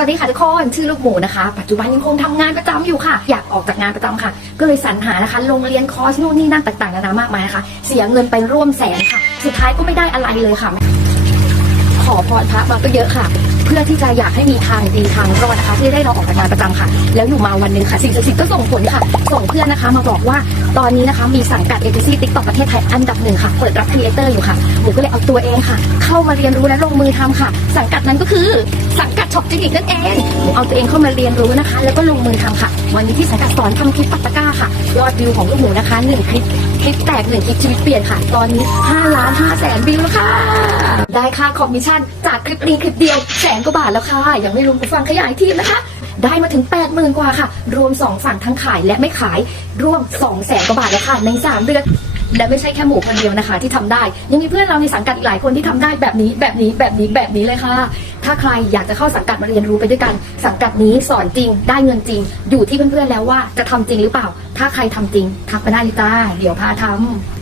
สวัสดีค่ะทุกคนชื่อลูกหมูนะคะ ปัจจุบันยังคงทำงานประจำอยู่ค่ะ อยากออกจากงานประจำค่ะ ก็เลยสรรหานะคะลงเรียนคอร์สนู่นนี่นั่นต่างๆนานามากมายนะคะ เสียเงินไปร่วมแสนค่ะ สุดท้ายก็ไม่ได้อะไรเลยค่ะ อพรพระมาก็เยอะค่ะ เพื่อที่จะอยากให้มีทางดีทางรอดนะคะที่ได้เราออกจากงานประจำค่ะ แล้วอยู่มาวันหนึ่งค่ะสิ่งศักดิ์สิทธิ์ก็ส่งผลค่ะ ส่งเพื่อนนะคะมาบอกว่าตอนนี้นะคะมีสังกัดเอเจนซี่ติ๊กต็อกประเทศไทยอันดับหนึ่งค่ะ เปิดรับครีเอเตอร์อยู่ค่ะหนูก็เลยเอาตัวเองค่ะ เข้ามาเรียนรู้และลงมือทำค่ะ สังกัดนั้นก็คือสังกัดช็อปจินิกนั่นเองหนูเอาตัวเองเข้ามาเรียนรู้นะคะ แล้วก็ลงมือทำค่ะ วันนี้ที่สังกัดสอนทำคลิปปัต ยอดวิวของลูกหมูนะคะหนึ่งคลิปคลิปแตกหนึ่งคลิปชีวิตเปลี่ยนค่ะ ตอนนี้5ล้าน5แสนวิวแล้วค่ะ ได้ค่าคอมมิชชั่นจากคลิปนี้คลิปเดียวแสนกว่าบาทแล้วค่ะ ยังไม่รวมกับฟังขยายทีมนะคะ ได้มาถึง 8 0,000 กว่าค่ะ รวม 2 ฝั่งทั้งขายและไม่ขายรวม2แสนกว่าบาทแล้วค่ะ ใน 3 เดือนและไม่ใช่แค่หมูคนเดียวนะคะ ที่ทำได้ ยังมีเพื่อนเราในสังกัดอีกหลายคนที่ทำได้แบบนี้แบบนี้แบบนี้แบบนี้เลยค่ะ ถ้าใครอยากจะเข้าสังกัดมาเรียนรู้ไปด้วยกัน สังกัดนี้สอนจริง ได้เงินจริง อยู่ที่เพื่อนๆแล้วว่าจะทำจริงหรือเปล่า ถ้าใครทำจริง ทักมาได้เลยจ้าเดี๋ยวพาทำ